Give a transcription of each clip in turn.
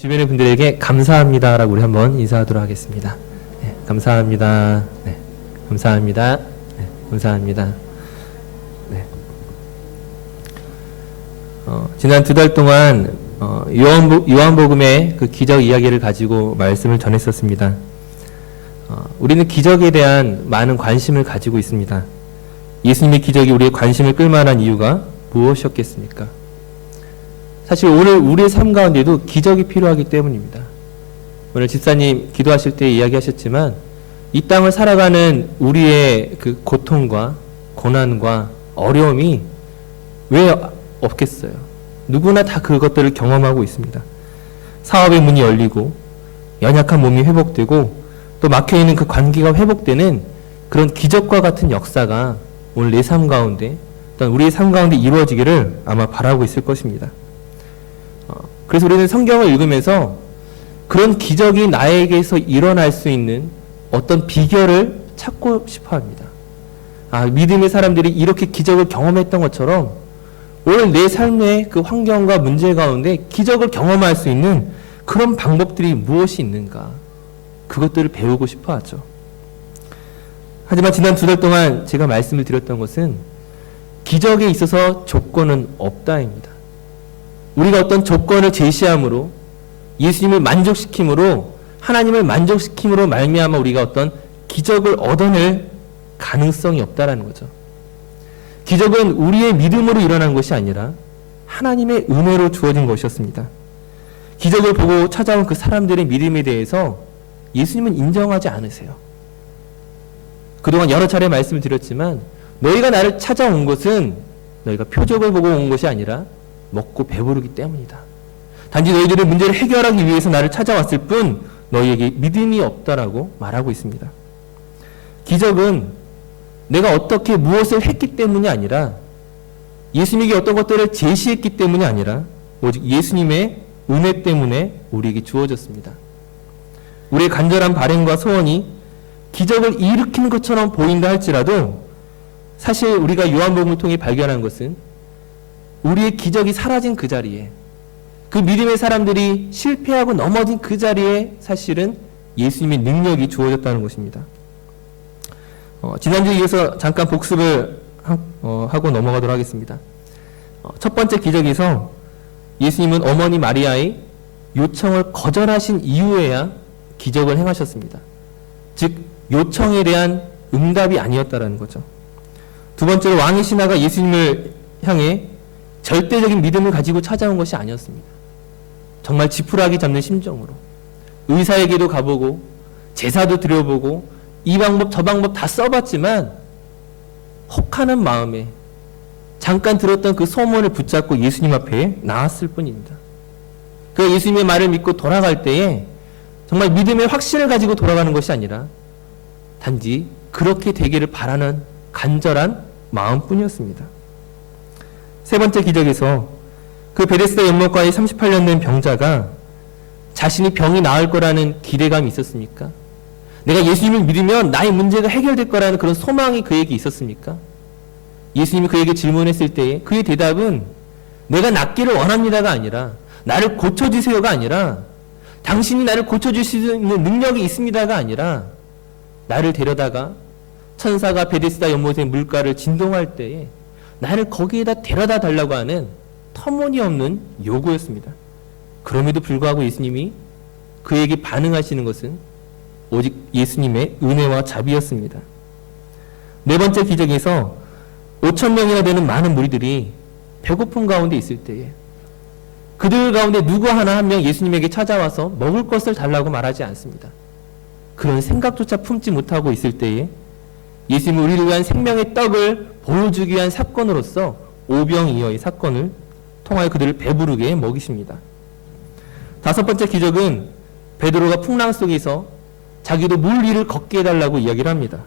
주변의 분들에게 감사합니다라고 우리 한번 인사하도록 하겠습니다. 네, 감사합니다. 네, 감사합니다. 네, 감사합니다. 네. 지난 2달 동안 요한복음의 그 기적 이야기를 가지고 말씀을 전했었습니다. 우리는 기적에 대한 많은 관심을 가지고 있습니다. 예수님의 기적이 우리의 관심을 끌만한 이유가 무엇이었겠습니까? 사실 오늘 우리의 삶 가운데도 기적이 필요하기 때문입니다. 오늘 집사님 기도하실 때 이야기하셨지만 이 땅을 살아가는 우리의 그 고통과 고난과 어려움이 왜 없겠어요? 누구나 다 그것들을 경험하고 있습니다. 사업의 문이 열리고 연약한 몸이 회복되고 또 막혀있는 그 관계가 회복되는 그런 기적과 같은 역사가 오늘 내 삶 가운데 또는 우리의 삶 가운데 이루어지기를 아마 바라고 있을 것입니다. 그래서 우리는 성경을 읽으면서 그런 기적이 나에게서 일어날 수 있는 어떤 비결을 찾고 싶어 합니다. 믿음의 사람들이 이렇게 기적을 경험했던 것처럼 오늘 내 삶의 그 환경과 문제 가운데 기적을 경험할 수 있는 그런 방법들이 무엇이 있는가? 그것들을 배우고 싶어 하죠. 하지만 지난 2달 동안 제가 말씀을 드렸던 것은 기적에 있어서 조건은 없다입니다. 우리가 어떤 조건을 제시함으로 예수님을 만족시킴으로 하나님을 만족시킴으로 말미암아 우리가 어떤 기적을 얻어낼 가능성이 없다라는 거죠. 기적은 우리의 믿음으로 일어난 것이 아니라 하나님의 은혜로 주어진 것이었습니다. 기적을 보고 찾아온 그 사람들의 믿음에 대해서 예수님은 인정하지 않으세요. 그동안 여러 차례 말씀을 드렸지만 너희가 나를 찾아온 것은 너희가 표적을 보고 온 것이 아니라 먹고 배부르기 때문이다. 단지 너희들의 문제를 해결하기 위해서 나를 찾아왔을 뿐 너희에게 믿음이 없다라고 말하고 있습니다. 기적은 내가 어떻게 무엇을 했기 때문이 아니라 예수님에게 어떤 것들을 제시했기 때문이 아니라 오직 예수님의 은혜 때문에 우리에게 주어졌습니다. 우리의 간절한 바램과 소원이 기적을 일으키는 것처럼 보인다 할지라도 사실 우리가 요한복음을 통해 발견한 것은 우리의 기적이 사라진 그 자리에 그 믿음의 사람들이 실패하고 넘어진 그 자리에 사실은 예수님의 능력이 주어졌다는 것입니다. 지난주에 이어서 잠깐 복습을 하고 넘어가도록 하겠습니다. 첫 번째 기적에서 예수님은 어머니 마리아의 요청을 거절하신 이후에야 기적을 행하셨습니다. 즉 요청에 대한 응답이 아니었다라는 거죠. 두 번째로 왕의 신하가 예수님을 향해 절대적인 믿음을 가지고 찾아온 것이 아니었습니다. 정말 지푸라기 잡는 심정으로 의사에게도 가보고 제사도 드려보고 이 방법 저 방법 다 써봤지만 혹하는 마음에 잠깐 들었던 그 소문을 붙잡고 예수님 앞에 나왔을 뿐입니다. 그 예수님의 말을 믿고 돌아갈 때에 정말 믿음의 확신을 가지고 돌아가는 것이 아니라 단지 그렇게 되기를 바라는 간절한 마음뿐이었습니다. 세 번째 기적에서 그 베데스다 연못가의 38년 된 병자가 자신이 병이 나을 거라는 기대감이 있었습니까? 내가 예수님을 믿으면 나의 문제가 해결될 거라는 그런 소망이 그에게 있었습니까? 예수님이 그에게 질문했을 때에 그의 대답은 내가 낫기를 원합니다가 아니라 나를 고쳐주세요가 아니라 당신이 나를 고쳐주실 수 있는 능력이 있습니다가 아니라 나를 데려다가 천사가 베데스다 연못의 물가를 진동할 때에 나를 거기에다 데려다 달라고 하는 터무니없는 요구였습니다. 그럼에도 불구하고 예수님이 그에게 반응하시는 것은 오직 예수님의 은혜와 자비였습니다. 네 번째 기적에서 5,000명이나 되는 많은 무리들이 배고픔 가운데 있을 때에 그들 가운데 누구 하나 한 명 예수님에게 찾아와서 먹을 것을 달라고 말하지 않습니다. 그런 생각조차 품지 못하고 있을 때에 예수님은 우리를 위한 생명의 떡을 보여주기 위한 사건으로서 오병이어의 사건을 통하여 그들을 배부르게 먹이십니다. 다섯 번째 기적은 베드로가 풍랑 속에서 자기도 물 위를 걷게 해달라고 이야기를 합니다.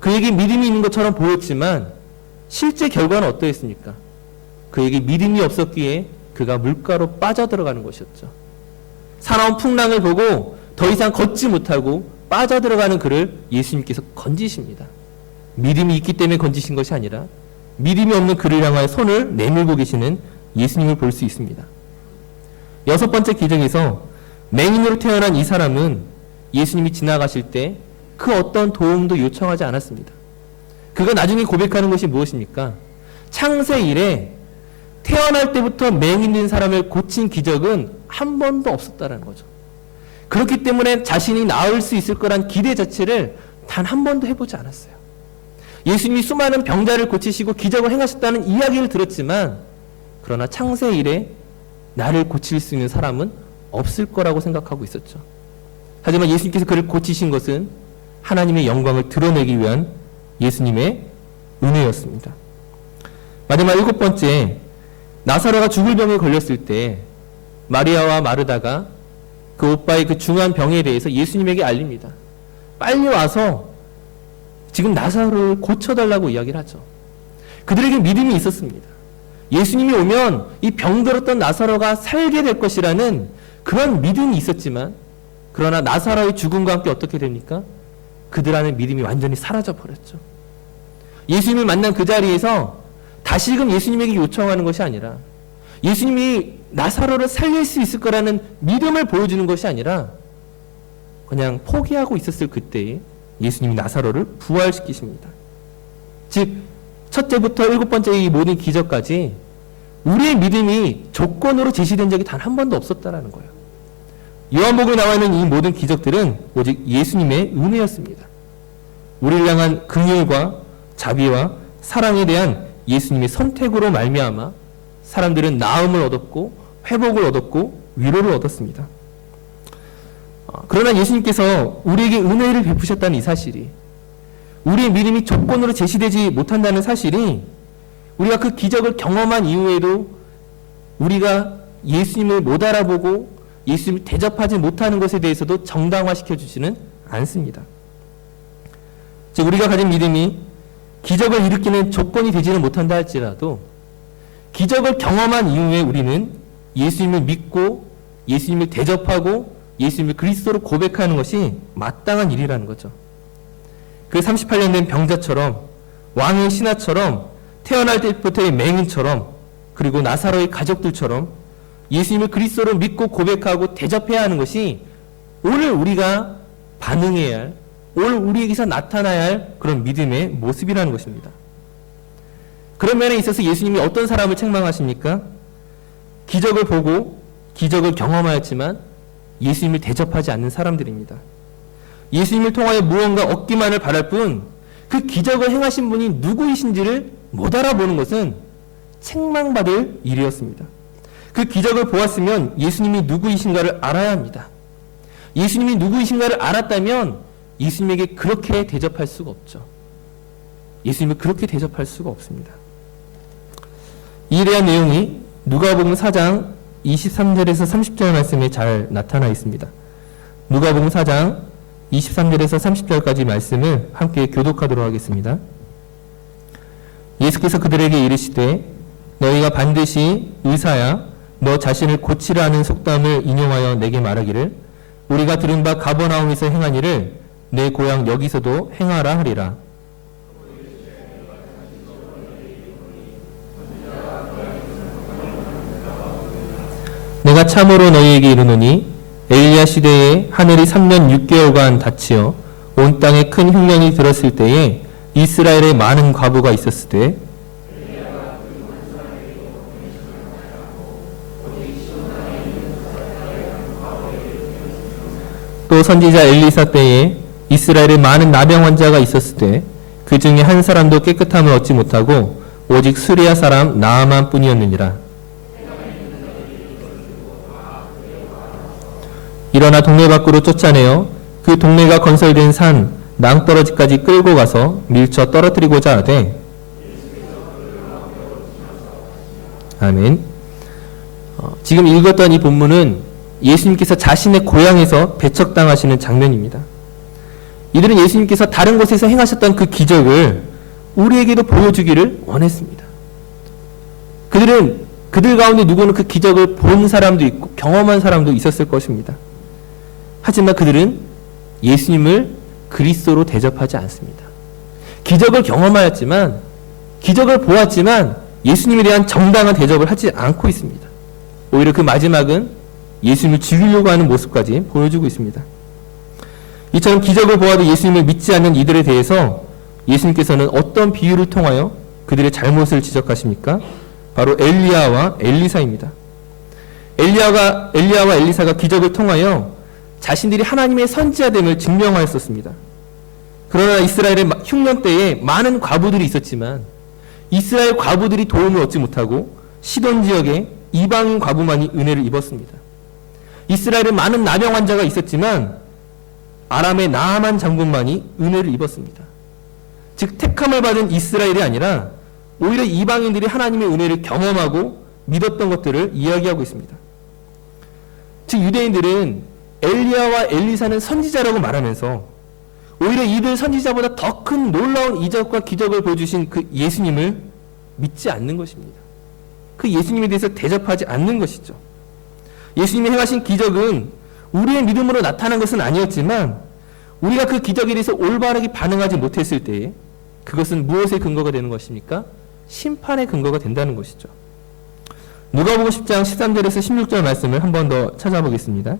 그에게 믿음이 있는 것처럼 보였지만 실제 결과는 어떠했습니까? 그에게 믿음이 없었기에 그가 물가로 빠져들어가는 것이었죠. 사나운 풍랑을 보고 더 이상 걷지 못하고 빠져들어가는 그를 예수님께서 건지십니다. 믿음이 있기 때문에 건지신 것이 아니라 믿음이 없는 그를 향하여 손을 내밀고 계시는 예수님을 볼 수 있습니다. 여섯 번째 기적에서 맹인으로 태어난 이 사람은 예수님이 지나가실 때 그 어떤 도움도 요청하지 않았습니다. 그가 나중에 고백하는 것이 무엇입니까? 창세 이래 태어날 때부터 맹인된 사람을 고친 기적은 한 번도 없었다는 거죠. 그렇기 때문에 자신이 나을 수 있을 거란 기대 자체를 단 한 번도 해보지 않았어요. 예수님이 수많은 병자를 고치시고 기적을 행하셨다는 이야기를 들었지만 그러나 창세 이래 나를 고칠 수 있는 사람은 없을 거라고 생각하고 있었죠. 하지만 예수님께서 그를 고치신 것은 하나님의 영광을 드러내기 위한 예수님의 은혜였습니다. 마지막 일곱 번째, 나사로가 죽을 병에 걸렸을 때 마리아와 마르다가 그 오빠의 그 중한 병에 대해서 예수님에게 알립니다. 빨리 와서 지금 나사로를 고쳐달라고 이야기를 하죠. 그들에게 믿음이 있었습니다. 예수님이 오면 이 병들었던 나사로가 살게 될 것이라는 그런 믿음이 있었지만 그러나 나사로의 죽음과 함께 어떻게 됩니까? 그들 안에 믿음이 완전히 사라져 버렸죠. 예수님을 만난 그 자리에서 다시금 예수님에게 요청하는 것이 아니라 예수님이 나사로를 살릴 수 있을 거라는 믿음을 보여주는 것이 아니라 그냥 포기하고 있었을 그때에 예수님이 나사로를 부활시키십니다. 즉 첫째부터 일곱 번째 이 모든 기적까지 우리의 믿음이 조건으로 제시된 적이 단 한 번도 없었다라는 거예요. 요한복음에 나와 있는 이 모든 기적들은 오직 예수님의 은혜였습니다. 우리를 향한 긍휼과 자비와 사랑에 대한 예수님의 선택으로 말미암아 사람들은 나음을 얻었고 회복을 얻었고 위로를 얻었습니다. 그러나 예수님께서 우리에게 은혜를 베푸셨다는 이 사실이, 우리의 믿음이 조건으로 제시되지 못한다는 사실이, 우리가 그 기적을 경험한 이후에도 우리가 예수님을 못 알아보고 예수님을 대접하지 못하는 것에 대해서도 정당화시켜 주지는 않습니다. 즉 우리가 가진 믿음이 기적을 일으키는 조건이 되지는 못한다 할지라도 기적을 경험한 이후에 우리는 예수님을 믿고 예수님을 대접하고 예수님을 그리스도로 고백하는 것이 마땅한 일이라는 거죠. 그 38년 된 병자처럼, 왕의 신하처럼, 태어날 때부터의 맹인처럼, 그리고 나사로의 가족들처럼 예수님을 그리스도로 믿고 고백하고 대접해야 하는 것이 오늘 우리가 반응해야 할, 오늘 우리에게서 나타나야 할 그런 믿음의 모습이라는 것입니다. 그런 면에 있어서 예수님이 어떤 사람을 책망하십니까? 기적을 보고 기적을 경험하였지만 예수님을 대접하지 않는 사람들입니다. 예수님을 통하여 무언가 얻기만을 바랄 뿐 그 기적을 행하신 분이 누구이신지를 못 알아보는 것은 책망받을 일이었습니다. 그 기적을 보았으면 예수님이 누구이신가를 알아야 합니다. 예수님이 누구이신가를 알았다면 예수님에게 그렇게 대접할 수가 없죠. 예수님을 그렇게 대접할 수가 없습니다. 이에 대한 내용이 누가복음 4장 23절에서 30절 말씀에 잘 나타나 있습니다. 누가복음 4장 23절에서 30절까지 말씀을 함께 교독하도록 하겠습니다. 예수께서 그들에게 이르시되 너희가 반드시 의사야 너 자신을 고치라 하는 속담을 인용하여 내게 말하기를 우리가 들은 바 가버나움에서 행한 일을 내 고향 여기서도 행하라 하리라. 내가 참으로 너희에게 이르노니 엘리야 시대에 하늘이 3년 6개월간 닫히어 온 땅에 큰 흉년이 들었을 때에 이스라엘에 많은 과부가 있었을 때 또 선지자 엘리사 때에 이스라엘에 많은 나병 환자가 있었을 때 그 중에 한 사람도 깨끗함을 얻지 못하고 오직 수리아 사람 나아만 뿐이었느니라. 일어나 동네 밖으로 쫓아내어 그 동네가 건설된 산 낭떠러지까지 끌고 가서 밀쳐 떨어뜨리고자 하되 아멘. 지금 읽었던 이 본문은 예수님께서 자신의 고향에서 배척당하시는 장면입니다. 이들은 예수님께서 다른 곳에서 행하셨던 그 기적을 우리에게도 보여주기를 원했습니다. 그들 가운데 누구는 그 기적을 본 사람도 있고 경험한 사람도 있었을 것입니다. 하지만 그들은 예수님을 그리스도로 대접하지 않습니다. 기적을 경험하였지만, 기적을 보았지만 예수님에 대한 정당한 대접을 하지 않고 있습니다. 오히려 그 마지막은 예수님을 죽이려고 하는 모습까지 보여주고 있습니다. 이처럼 기적을 보아도 예수님을 믿지 않는 이들에 대해서 예수님께서는 어떤 비유를 통하여 그들의 잘못을 지적하십니까? 바로 엘리야와 엘리사입니다. 엘리야와 엘리사가 기적을 통하여 자신들이 하나님의 선지자됨을 증명하였었습니다. 그러나 이스라엘의 흉년 때에 많은 과부들이 있었지만 이스라엘 과부들이 도움을 얻지 못하고 시돈 지역에 이방인 과부만이 은혜를 입었습니다. 이스라엘에 많은 나병 환자가 있었지만 아람의 나아만 장군만이 은혜를 입었습니다. 즉 택함을 받은 이스라엘이 아니라 오히려 이방인들이 하나님의 은혜를 경험하고 믿었던 것들을 이야기하고 있습니다. 즉 유대인들은 엘리야와 엘리사는 선지자라고 말하면서 오히려 이들 선지자보다 더 큰 놀라운 이적과 기적을 보여주신 그 예수님을 믿지 않는 것입니다. 그 예수님에 대해서 대접하지 않는 것이죠. 예수님이 행하신 기적은 우리의 믿음으로 나타난 것은 아니었지만 우리가 그 기적에 대해서 올바르게 반응하지 못했을 때에 그것은 무엇의 근거가 되는 것입니까? 심판의 근거가 된다는 것이죠. 누가복음 10장 13절에서 16절 말씀을 한 번 더 찾아보겠습니다.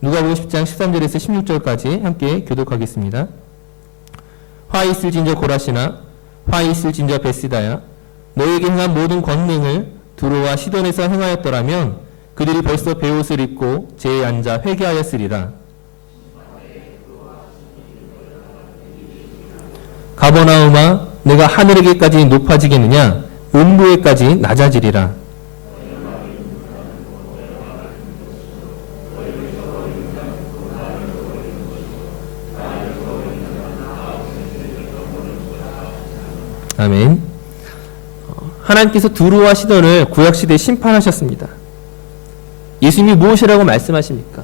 누가복음 10장 13절에서 16절까지 함께 교독하겠습니다. 화 있을진저 고라시나 화 있을진저 베시다야 너에게 행한 모든 권능을 두로와 시돈에서 행하였더라면 그들이 벌써 베옷을 입고 제에 앉아 회개하였으리라. 가버나움아 내가 하늘에게까지 높아지겠느냐 음부에까지 낮아지리라. 아멘. 하나님께서 두로와 시돈을 구약시대에 심판하셨습니다. 예수님이 무엇이라고 말씀하십니까?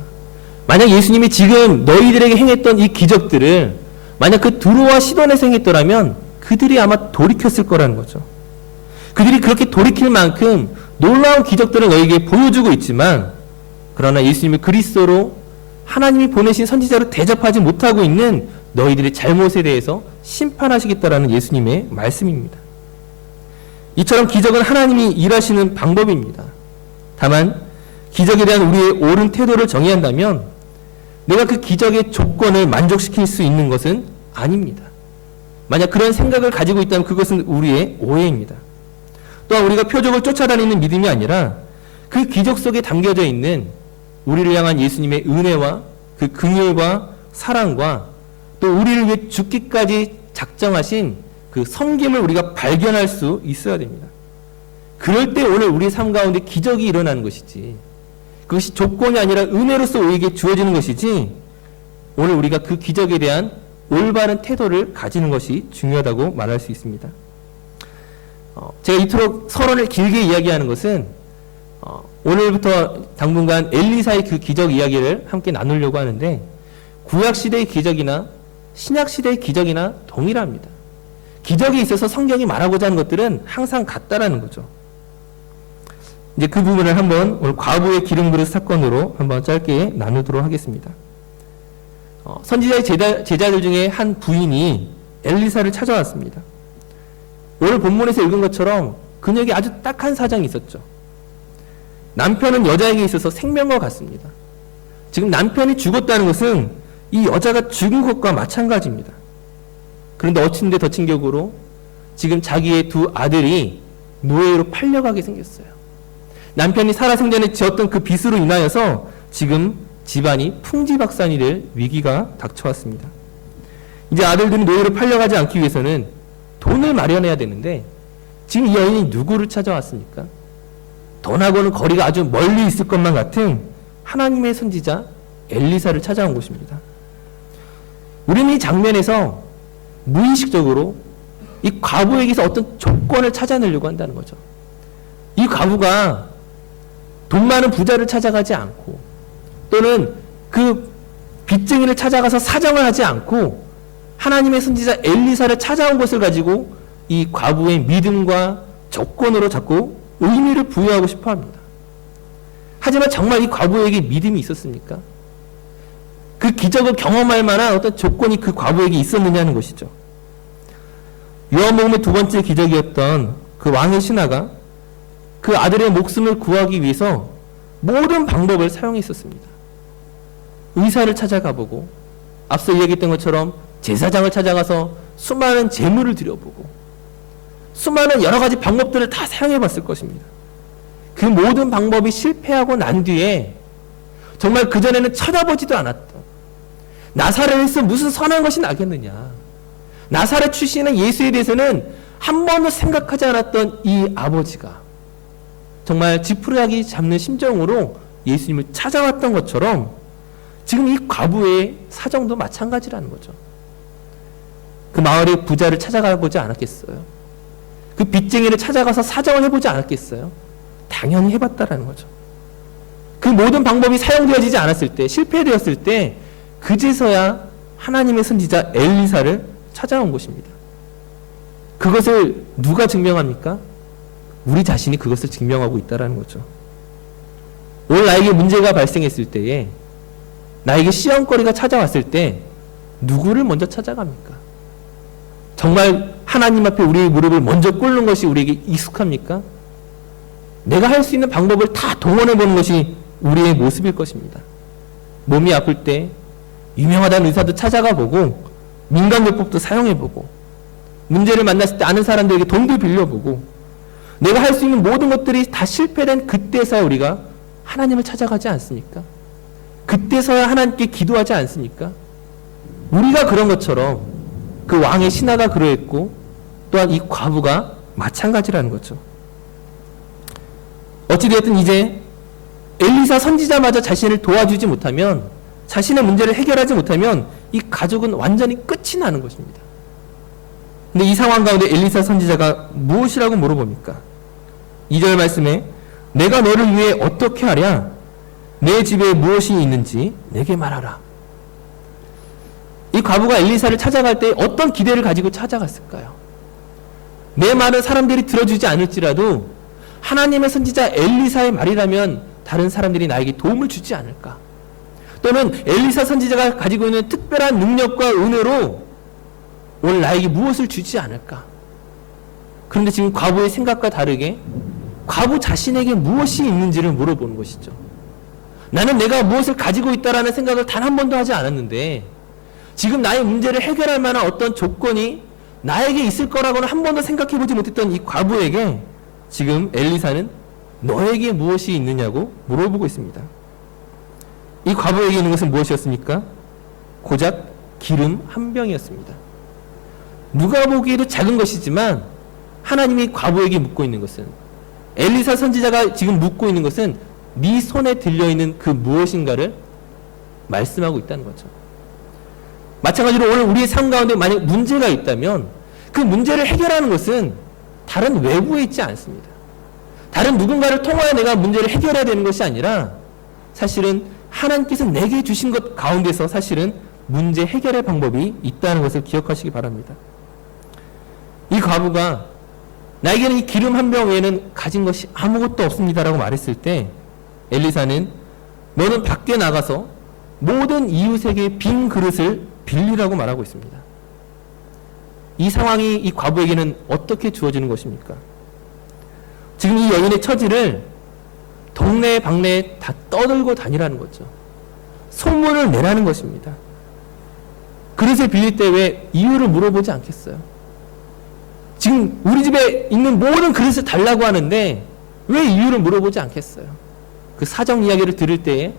만약 예수님이 지금 너희들에게 행했던 이 기적들을 만약 그 두로와 시돈에서 행했더라면 그들이 아마 돌이켰을 거라는 거죠. 그들이 그렇게 돌이킬 만큼 놀라운 기적들을 너희에게 보여주고 있지만 그러나 예수님을 그리스도로 하나님이 보내신 선지자로 대접하지 못하고 있는 너희들의 잘못에 대해서 심판하시겠다라는 예수님의 말씀입니다. 이처럼 기적은 하나님이 일하시는 방법입니다. 다만 기적에 대한 우리의 옳은 태도를 정의한다면 내가 그 기적의 조건을 만족시킬 수 있는 것은 아닙니다. 만약 그런 생각을 가지고 있다면 그것은 우리의 오해입니다. 또한 우리가 표적을 쫓아다니는 믿음이 아니라 그 기적 속에 담겨져 있는 우리를 향한 예수님의 은혜와 그 긍휼과 사랑과 또 우리를 위해 죽기까지 작정하신 그 섬김을 우리가 발견할 수 있어야 됩니다. 그럴 때 오늘 우리 삶 가운데 기적이 일어나는 것이지 그것이 조건이 아니라 은혜로서 우리에게 주어지는 것이지 오늘 우리가 그 기적에 대한 올바른 태도를 가지는 것이 중요하다고 말할 수 있습니다. 제가 이토록 서론을 길게 이야기하는 것은 오늘부터 당분간 엘리사의 그 기적 이야기를 함께 나누려고 하는데 구약시대의 기적이나 신약시대의 기적이나 동일합니다. 기적에 있어서 성경이 말하고자 하는 것들은 항상 같다라는 거죠. 이제 그 부분을 한번 오늘 과부의 기름그릇 사건으로 한번 짧게 나누도록 하겠습니다. 선지자의 제자들 중에 한 부인이 엘리사를 찾아왔습니다. 오늘 본문에서 읽은 것처럼 그녀에게 아주 딱한 사정이 있었죠. 남편은 여자에게 있어서 생명과 같습니다. 지금 남편이 죽었다는 것은 이 여자가 죽은 것과 마찬가지입니다. 그런데 어친데 덧친 격으로 지금 자기의 두 아들이 노예로 팔려가게 생겼어요. 남편이 살아생전에 지었던 그 빚으로 인하여서 지금 집안이 풍지박산이 될 위기가 닥쳐왔습니다. 이제 아들들이 노예로 팔려가지 않기 위해서는 돈을 마련해야 되는데 지금 이 여인이 누구를 찾아왔습니까? 돈하고는 거리가 아주 멀리 있을 것만 같은 하나님의 선지자 엘리사를 찾아온 것입니다. 우리는 이 장면에서 무의식적으로 이 과부에게서 어떤 조건을 찾아내려고 한다는 거죠. 이 과부가 돈 많은 부자를 찾아가지 않고 또는 그 빚쟁이를 찾아가서 사정을 하지 않고 하나님의 선지자 엘리사를 찾아온 것을 가지고 이 과부의 믿음과 조건으로 자꾸 의미를 부여하고 싶어 합니다. 하지만 정말 이 과부에게 믿음이 있었습니까? 그 기적을 경험할 만한 어떤 조건이 그 과부에게 있었느냐는 것이죠. 요한복음의 두 번째 기적이었던 그 왕의 신하가 그 아들의 목숨을 구하기 위해서 모든 방법을 사용했었습니다. 의사를 찾아가보고 앞서 이야기했던 것처럼 제사장을 찾아가서 수많은 제물을 드려보고 수많은 여러 가지 방법들을 다 사용해봤을 것입니다. 그 모든 방법이 실패하고 난 뒤에 정말 그전에는 쳐다보지도 않았던 나사렛에서 무슨 선한 것이 나겠느냐, 나사렛 출신의 예수에 대해서는 한 번도 생각하지 않았던 이 아버지가 정말 지푸라기 잡는 심정으로 예수님을 찾아왔던 것처럼 지금 이 과부의 사정도 마찬가지라는 거죠. 그 마을의 부자를 찾아가 보지 않았겠어요? 그 빚쟁이를 찾아가서 사정을 해보지 않았겠어요? 당연히 해봤다라는 거죠. 그 모든 방법이 사용되어지지 않았을 때, 실패되었을 때 그제서야 하나님의 선지자 엘리사를 찾아온 것입니다. 그것을 누가 증명합니까? 우리 자신이 그것을 증명하고 있다는 거죠. 오늘 나에게 문제가 발생했을 때에, 나에게 시험거리가 찾아왔을 때 누구를 먼저 찾아갑니까? 정말 하나님 앞에 우리의 무릎을 먼저 꿇는 것이 우리에게 익숙합니까? 내가 할 수 있는 방법을 다 동원해 보는 것이 우리의 모습일 것입니다. 몸이 아플 때 유명하다는 의사도 찾아가 보고 민간요법도 사용해 보고 문제를 만났을 때 아는 사람들에게 돈도 빌려보고 내가 할 수 있는 모든 것들이 다 실패된 그때서야 우리가 하나님을 찾아가지 않습니까? 그때서야 하나님께 기도하지 않습니까? 우리가 그런 것처럼 그 왕의 신하가 그러했고 또한 이 과부가 마찬가지라는 거죠. 어찌되었든 이제 엘리사 선지자마저 자신을 도와주지 못하면, 자신의 문제를 해결하지 못하면 이 가족은 완전히 끝이 나는 것입니다. 근데 이 상황 가운데 엘리사 선지자가 무엇이라고 물어봅니까? 2절 말씀에 내가 너를 위해 어떻게 하랴? 내 집에 무엇이 있는지 내게 말하라. 이 과부가 엘리사를 찾아갈 때 어떤 기대를 가지고 찾아갔을까요? 내 말은 사람들이 들어주지 않을지라도 하나님의 선지자 엘리사의 말이라면 다른 사람들이 나에게 도움을 주지 않을까? 또는 엘리사 선지자가 가지고 있는 특별한 능력과 은혜로 오늘 나에게 무엇을 주지 않을까? 그런데 지금 과부의 생각과 다르게 과부 자신에게 무엇이 있는지를 물어보는 것이죠. 나는 내가 무엇을 가지고 있다라는 생각을 단 한 번도 하지 않았는데 지금 나의 문제를 해결할 만한 어떤 조건이 나에게 있을 거라고는 한 번도 생각해보지 못했던 이 과부에게 지금 엘리사는 너에게 무엇이 있느냐고 물어보고 있습니다. 이 과부에게 있는 것은 무엇이었습니까? 고작 기름 한 병이었습니다. 누가 보기에도 작은 것이지만 하나님이 과부에게 묻고 있는 것은, 엘리사 선지자가 지금 묻고 있는 것은 네 손에 들려있는 그 무엇인가를 말씀하고 있다는 거죠. 마찬가지로 오늘 우리의 삶 가운데 만약 문제가 있다면 그 문제를 해결하는 것은 다른 외부에 있지 않습니다. 다른 누군가를 통하여 내가 문제를 해결해야 되는 것이 아니라 사실은 하나님께서 내게 주신 것 가운데서 사실은 문제 해결의 방법이 있다는 것을 기억하시기 바랍니다. 이 과부가 나에게는 이 기름 한 병 외에는 가진 것이 아무것도 없습니다라고 말했을 때 엘리사는 너는 밖에 나가서 모든 이웃에게 빈 그릇을 빌리라고 말하고 있습니다. 이 상황이 이 과부에게는 어떻게 주어지는 것입니까? 지금 이 여인의 처지를 동네 방네에 다 떠들고 다니라는 거죠. 소문을 내라는 것입니다. 그릇을 빌릴 때 왜 이유를 물어보지 않겠어요? 지금 우리 집에 있는 모든 그릇을 달라고 하는데 왜 이유를 물어보지 않겠어요? 그 사정 이야기를 들을 때에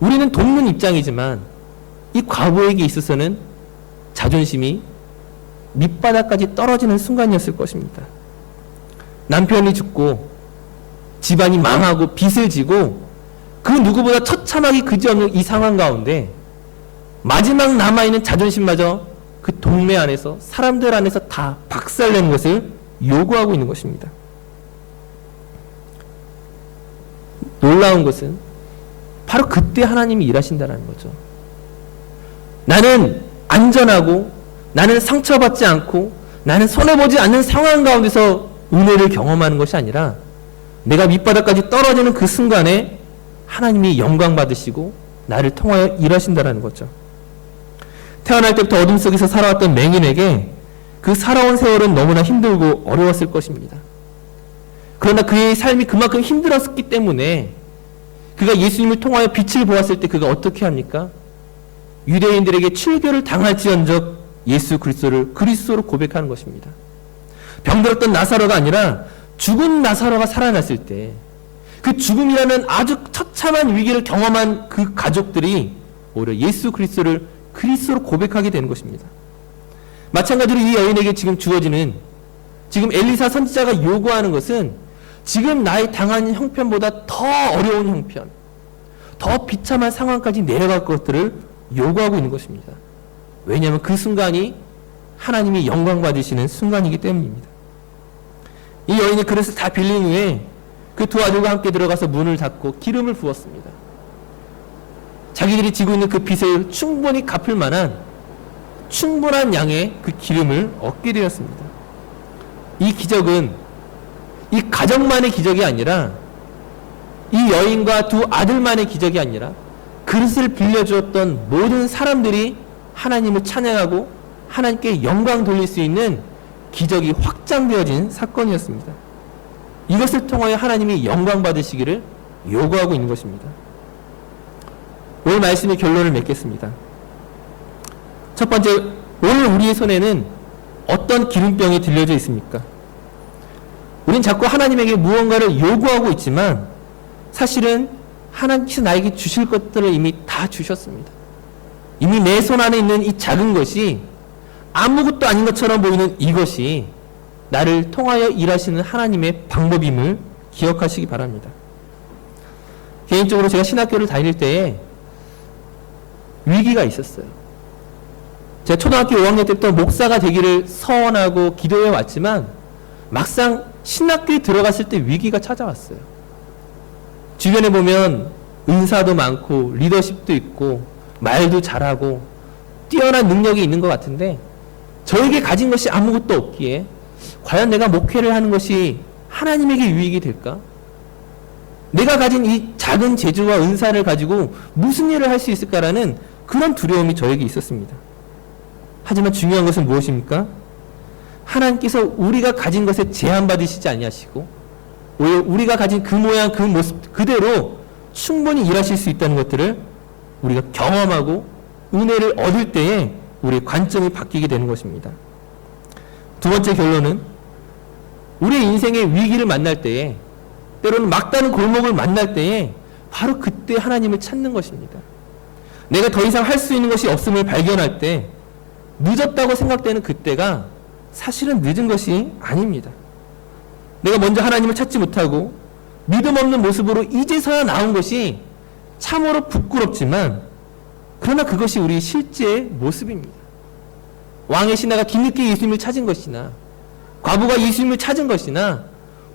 우리는 돕는 입장이지만 이 과부에게 있어서는 자존심이 밑바닥까지 떨어지는 순간이었을 것입니다. 남편이 죽고 집안이 망하고 빚을 지고 그 누구보다 처참하기 그지없는 이 상황 가운데 마지막 남아있는 자존심마저 그 동네 안에서 사람들 안에서 다 박살내는 것을 요구하고 있는 것입니다. 놀라운 것은 바로 그때 하나님이 일하신다는 거죠. 나는 안전하고 나는 상처받지 않고 나는 손해보지 않는 상황 가운데서 은혜를 경험하는 것이 아니라 내가 밑바닥까지 떨어지는 그 순간에 하나님이 영광 받으시고 나를 통하여 일하신다는 거죠. 태어날 때부터 어둠 속에서 살아왔던 맹인에게 그 살아온 세월은 너무나 힘들고 어려웠을 것입니다. 그러나 그의 삶이 그만큼 힘들었기 때문에 그가 예수님을 통하여 빛을 보았을 때 그가 어떻게 합니까? 유대인들에게 출교를 당할지언정 예수 그리스도를 그리스도로 고백하는 것입니다. 병들었던 나사로가 아니라 죽은 나사로가 살아났을 때 그 죽음이라는 아주 처참한 위기를 경험한 그 가족들이 오히려 예수 그리스도를 그리스도로 고백하게 되는 것입니다. 마찬가지로 이 여인에게 지금 주어지는, 지금 엘리사 선지자가 요구하는 것은 지금 나의 당한 형편보다 더 어려운 형편, 더 비참한 상황까지 내려갈 것들을 요구하고 있는 것입니다. 왜냐하면 그 순간이 하나님이 영광 받으시는 순간이기 때문입니다. 이 여인이 그릇을 다 빌린 후에 그 두 아들과 함께 들어가서 문을 닫고 기름을 부었습니다. 자기들이 지고 있는 그 빚을 충분히 갚을 만한 충분한 양의 그 기름을 얻게 되었습니다. 이 기적은 이 가정만의 기적이 아니라, 이 여인과 두 아들만의 기적이 아니라 그릇을 빌려주었던 모든 사람들이 하나님을 찬양하고 하나님께 영광 돌릴 수 있는 기적이 확장되어진 사건이었습니다. 이것을 통하여 하나님이 영광 받으시기를 요구하고 있는 것입니다. 오늘 말씀의 결론을 맺겠습니다. 첫 번째, 오늘 우리의 손에는 어떤 기름병이 들려져 있습니까? 우린 자꾸 하나님에게 무언가를 요구하고 있지만 사실은 하나님께서 나에게 주실 것들을 이미 다 주셨습니다. 이미 내 손 안에 있는 이 작은 것이 아무것도 아닌 것처럼 보이는 이것이 나를 통하여 일하시는 하나님의 방법임을 기억하시기 바랍니다. 개인적으로 제가 신학교를 다닐 때에 위기가 있었어요. 제가 초등학교 5학년 때부터 목사가 되기를 서원하고 기도해 왔지만 막상 신학교에 들어갔을 때 위기가 찾아왔어요. 주변에 보면 은사도 많고 리더십도 있고 말도 잘하고 뛰어난 능력이 있는 것 같은데 저에게 가진 것이 아무것도 없기에 과연 내가 목회를 하는 것이 하나님에게 유익이 될까? 내가 가진 이 작은 재주와 은사를 가지고 무슨 일을 할 수 있을까라는 그런 두려움이 저에게 있었습니다. 하지만 중요한 것은 무엇입니까? 하나님께서 우리가 가진 것에 제한받으시지 아니하시고 오히려 우리가 가진 그 모양 그 모습 그대로 충분히 일하실 수 있다는 것들을 우리가 경험하고 은혜를 얻을 때에 우리의 관점이 바뀌게 되는 것입니다. 두 번째 결론은 우리의 인생의 위기를 만날 때에, 때로는 막다른 골목을 만날 때에 바로 그때 하나님을 찾는 것입니다. 내가 더 이상 할 수 있는 것이 없음을 발견할 때 늦었다고 생각되는 그때가 사실은 늦은 것이 아닙니다. 내가 먼저 하나님을 찾지 못하고 믿음 없는 모습으로 이제서야 나온 것이 참으로 부끄럽지만 그러나 그것이 우리 실제의 모습입니다. 왕의 신하가 뒤늦게 예수님을 찾은 것이나 과부가 예수님을 찾은 것이나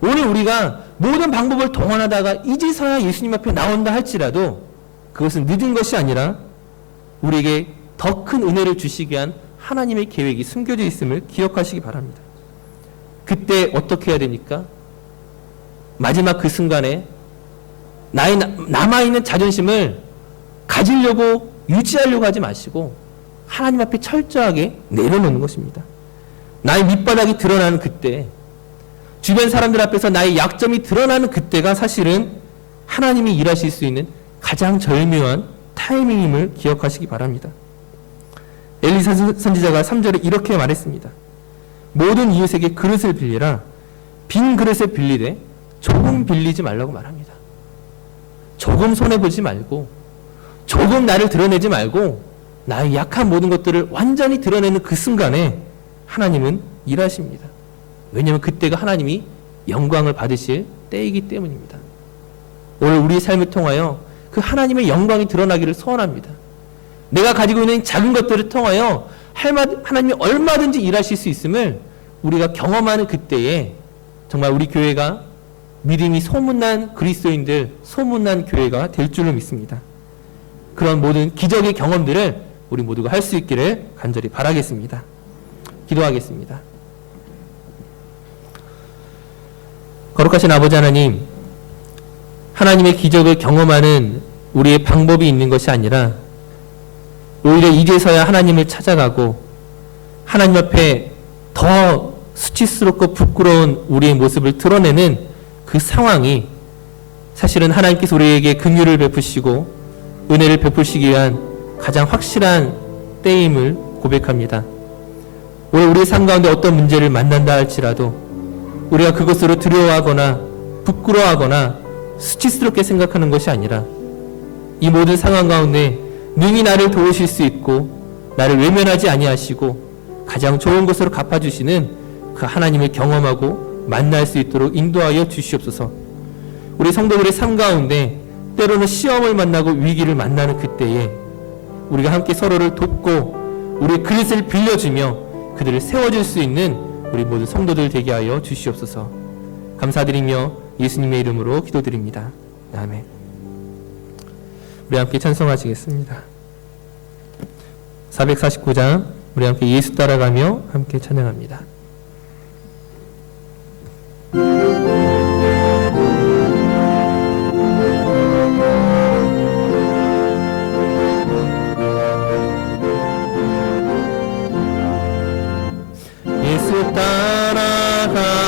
오늘 우리가 모든 방법을 동원하다가 이제서야 예수님 앞에 나온다 할지라도 그것은 늦은 것이 아니라 우리에게 더 큰 은혜를 주시기 위한 하나님의 계획이 숨겨져 있음을 기억하시기 바랍니다. 그때 어떻게 해야 됩니까? 마지막 그 순간에 나의 남아있는 자존심을 가지려고 유지하려고 하지 마시고 하나님 앞에 철저하게 내려놓는 것입니다. 나의 밑바닥이 드러나는 그때, 주변 사람들 앞에서 나의 약점이 드러나는 그때가 사실은 하나님이 일하실 수 있는 가장 절묘한 타이밍임을 기억하시기 바랍니다. 엘리사 선지자가 3절에 이렇게 말했습니다. 모든 이웃에게 그릇을 빌리라. 빈 그릇에 빌리되 조금 빌리지 말라고 말합니다. 조금 손해보지 말고 조금 나를 드러내지 말고 나의 약한 모든 것들을 완전히 드러내는 그 순간에 하나님은 일하십니다. 왜냐하면 그때가 하나님이 영광을 받으실 때이기 때문입니다. 오늘 우리의 삶을 통하여 그 하나님의 영광이 드러나기를 소원합니다. 내가 가지고 있는 작은 것들을 통하여 하나님이 얼마든지 일하실 수 있음을 우리가 경험하는 그때에 정말 우리 교회가 믿음이 소문난 그리스도인들, 소문난 교회가 될 줄로 믿습니다. 그런 모든 기적의 경험들을 우리 모두가 할 수 있기를 간절히 바라겠습니다. 기도하겠습니다. 거룩하신 아버지 하나님, 하나님의 기적을 경험하는 우리의 방법이 있는 것이 아니라 오히려 이제서야 하나님을 찾아가고 하나님 앞에 더 수치스럽고 부끄러운 우리의 모습을 드러내는 그 상황이 사실은 하나님께서 우리에게 긍휼을 베푸시고 은혜를 베푸시기 위한 가장 확실한 때임을 고백합니다. 오늘 우리 삶 가운데 어떤 문제를 만난다 할지라도 우리가 그것으로 두려워하거나 부끄러워하거나 수치스럽게 생각하는 것이 아니라 이 모든 상황 가운데 능히 나를 도우실 수 있고 나를 외면하지 아니하시고 가장 좋은 것으로 갚아주시는 그 하나님을 경험하고 만날 수 있도록 인도하여 주시옵소서. 우리 성도들의 삶 가운데 때로는 시험을 만나고 위기를 만나는 그때에 우리가 함께 서로를 돕고 우리의 그릇을 빌려주며 그들을 세워줄 수 있는 우리 모든 성도들 되게 하여 주시옵소서. 감사드리며 예수님의 이름으로 기도드립니다. 아멘. 우리 함께 찬송하시겠습니다. 449장 우리 함께 예수 따라가며 함께 찬양합니다. 예수 따라가며